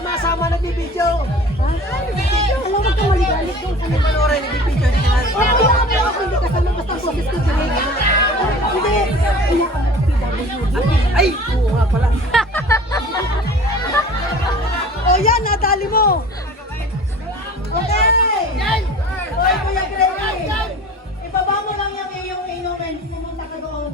Masama nagbibideo. Ha? Alam mo ka maligalit doon. Hindi pa nora nagbibideo. Hindi ka O, kaya ako hindi kasama basta ang boses ko direct. Hindi. Kaya ka mag-PWD. Ay! Oo nga pala. O yan, nadali mo. Okay. Oy, Kuya Greggy. Ibaba mo lang yung iyong inumin. Pumunta ka doon.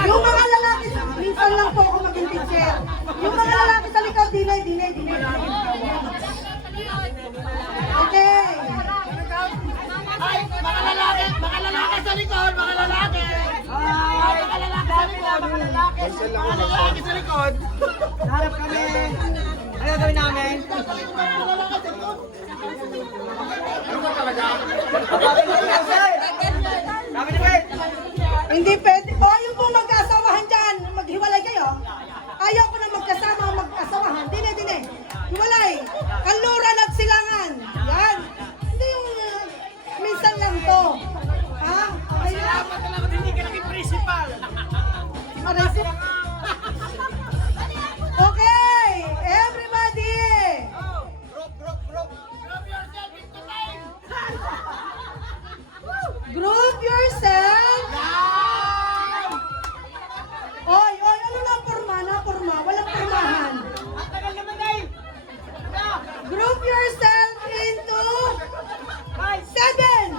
Yung mga lalaki, minsan lang po ako maging teacher. Yung mga lalaki sa likod, dinay. Okay. Ay, mga lalaki sa likod, mga lalaki. Mga lalaki sa likod, mga lalaki sa likod. Harap kami. Ano gagawin namin? Sabi ni Bert. Hindi pwede. O, yung po magkasawahan dyan, maghiwalay kayo. Ayaw ko na magkasama o magkasawahan. Dine. Hiwalay. Kanluran at silangan. Yan. Hindi yung minsan lang to. Ha? Okay na? Salamat, hindi ka naging principal. Aray. Okay. Everybody. Group yourself. Oy, ano lang porma? Walang pormahan. Group yourself into 7.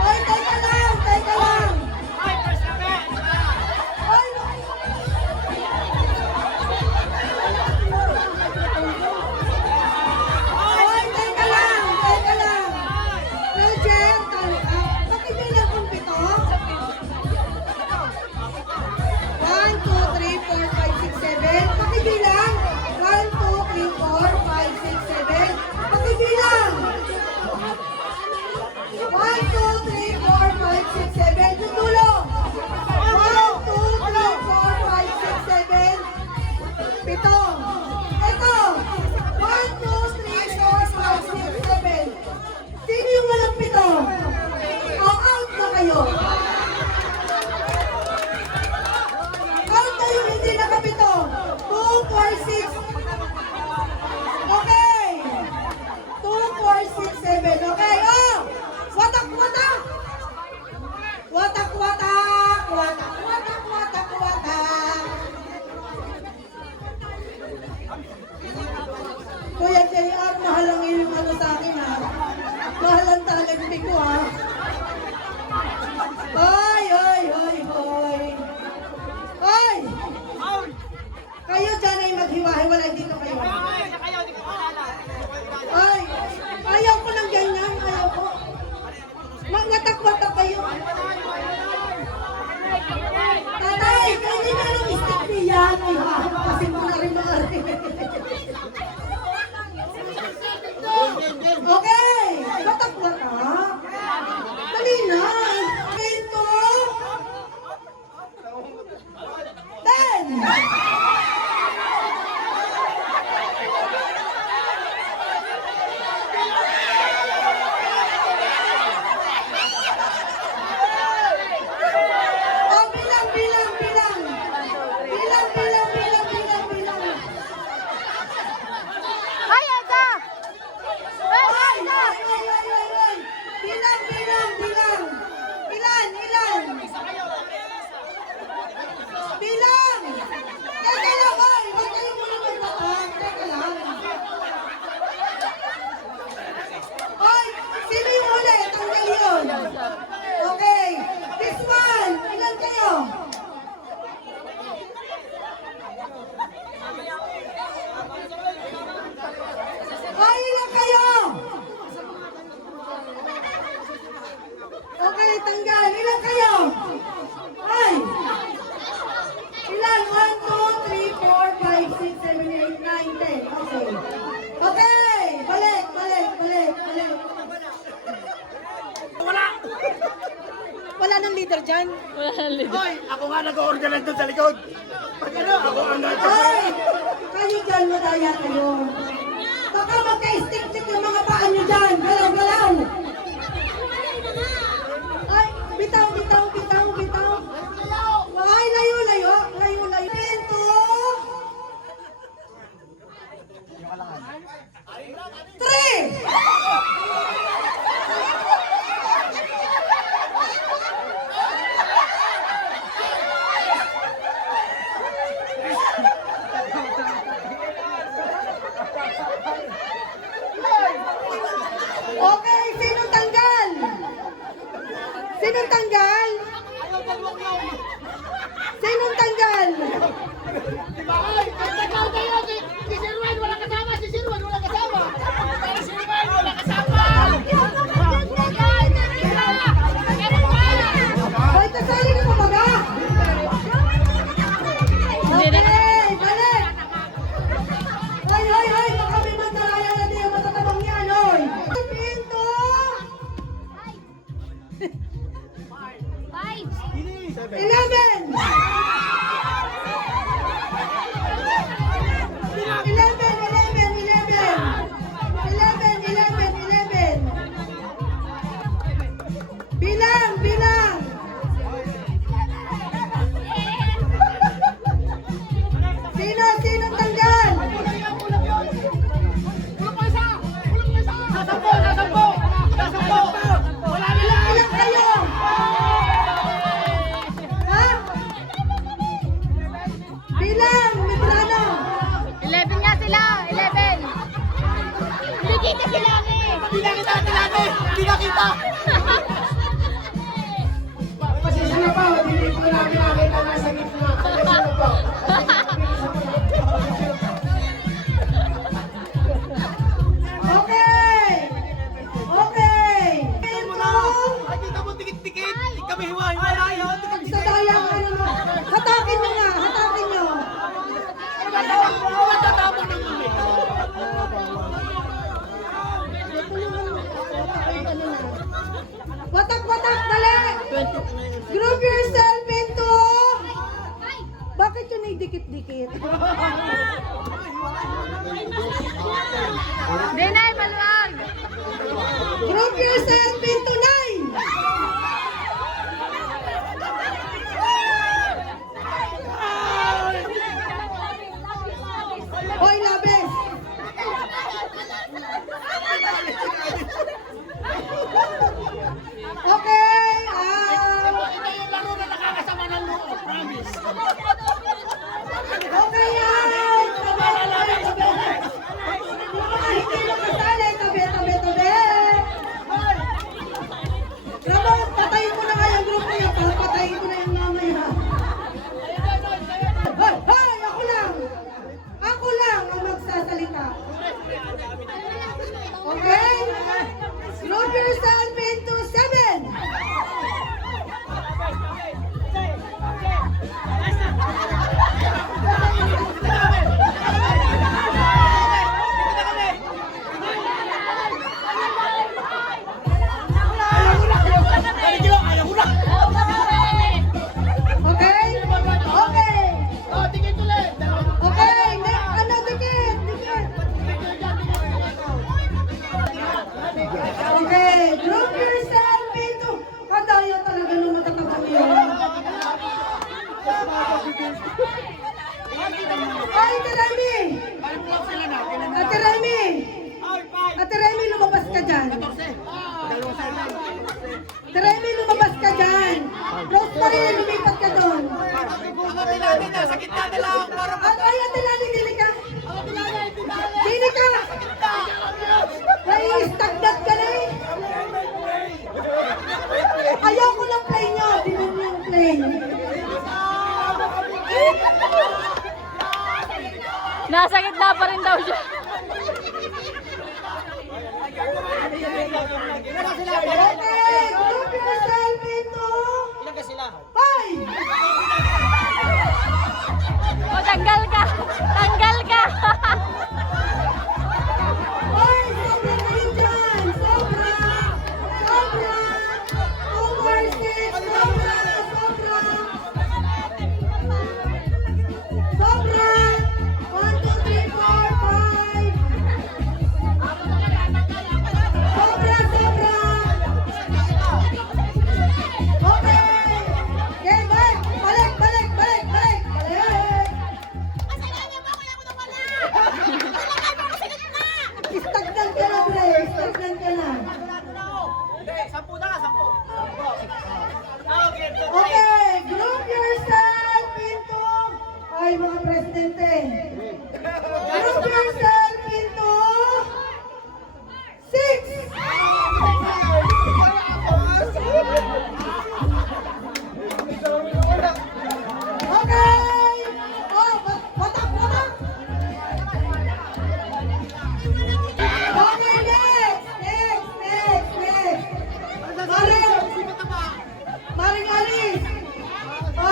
Oy, teka lang. Oy, Oy, teka lang. Project, bakit yun lang kung pito? 1, 2, 3, 4, 5, 6, 7. Pakibilang. 1, 2, 3, 4, 5, 6, 7. Pakibilang. 1, 2, 3, 4, 5, 6, 7. Tutulong. 1, 2, 3, 4, 5, 6, 7. Pito. Ito. 1, 2, 3, 4, 5, 6, 7. Sino yung walang pito? Out na kayo. Out na yung hindi nakapito. 2, 4, 6. Okay. 2, 4, 6, 7. Okay. Oh! Watak. Kuya JR, mahal ang iyong ano sa akin ha. Mahal ang talagpi ko ha. Hoy! Kayo dyan ay maghiwa-hiwalay dito kayo. Ay! Ayaw ko ng ganyan. Ayaw ko. Watak kayo. Tatay, hindi na lang stick niyan. Ay, kasi mo na rin mga rin. Okay! Watak. wala nang leader dyan. Hoy, ako nga nag-organize doon sa likod. Pag ano, ako ang Ay! Kayo dyan, madaya kayo. Baka magka-stick-stick yung mga paa nyo dyan. Galaw-galaw. Ay, bitaw, bitaw, bitaw, bitaw. Ay, layo, layo. Layo, layo. Ito. 3! Okay, sinong tanggal? Sinong tanggal? Sinong tanggal? Ay, nagtagaw kayo. Si Sir Juan wala kasama. Si Sir Juan wala kasama. Si Sir Juan wala kasama. Hoy, kasali ka pa baga? Okay, balik! Hoy, hoy, hoy! Baka may magdalaya na din yung matatabang yan, hoy! Pinto! 11! 11! Bilang! Bilang! Sino? Sinong tanggal? Nasampo. Wala na lang. Ilang kayo? Ha? Bilang! Mitrano! 11 nga sila, 11. Hindi kita sila eh. Hindi na kita kilala. Hindi na kita. Pasensya na po. Hindi ko na kinakita na sa gitna. Pasensya na po. Okay! Okay! Pinto! Ay, kita mo tikit-tikit. Kami hiwa-hiwa. Sa daya ka naman. Hatakin nyo nga! Hatakin nyo! Matatapon ng mga. Watak-watak! Dali! Group yourself into... Bakit yun ay dikit-dikit? Dinay, maluwag. Group yourself into 9! Hoy, labes! Okay, Ito yung laro na nakakasama ng loob. Promise. okay yan! Hindi mo kasali, tabi, tabi, tabi! Ramon, patayin mo na nga yung grupo niyo, patayin ko na yung mamaya. Hoy, hoy, ako lang! Ako lang ang magsasalita. Okay? Group yourself into 7! Okay? Okay! Oh, tingin tuloy. Okay! Ano, dikit! Dikit! Okay, group yourself into... Kadaya talaga nung matatabang yun. Ay, Ate Remy! Ate Remy! Ate Remy, lumabas ka dyan. Ate Remy, lumabas ka dyan. Rosemary, lumipat ka doon. Sa gitna nila. Ay, Ate Lani, dili ka. Dili ka. Ay, stagnant ka na eh. Ayoko ng play nyo. Dinan nyo yung play. Nasa gitna pa rin daw siya. Okay, group yourself into... Ilan ka sila? 5! O, tanggal ka. Tanggal ka. Ay, sobra kayo dyan! Sobra! Sobra! 2 more 6!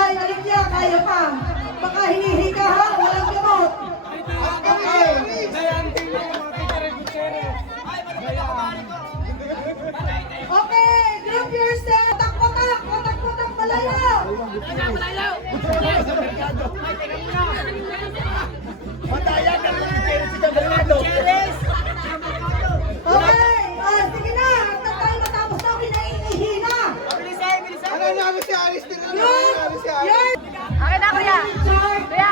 Nay Alivia, kaya pa. Baka hinihiga ha, walang gamot. Okay. Okay, group yourself. Kotak, malayo. Mataya ka rin yung Jerry si Gabrielado. Okay, sige na. Hanggang tayo matapos na, pinaiihina. Bilisan, bilisan. Ano namin si Alice din? Ano Group, namin si Alice? your Akin na, kuya. chart. Kuya.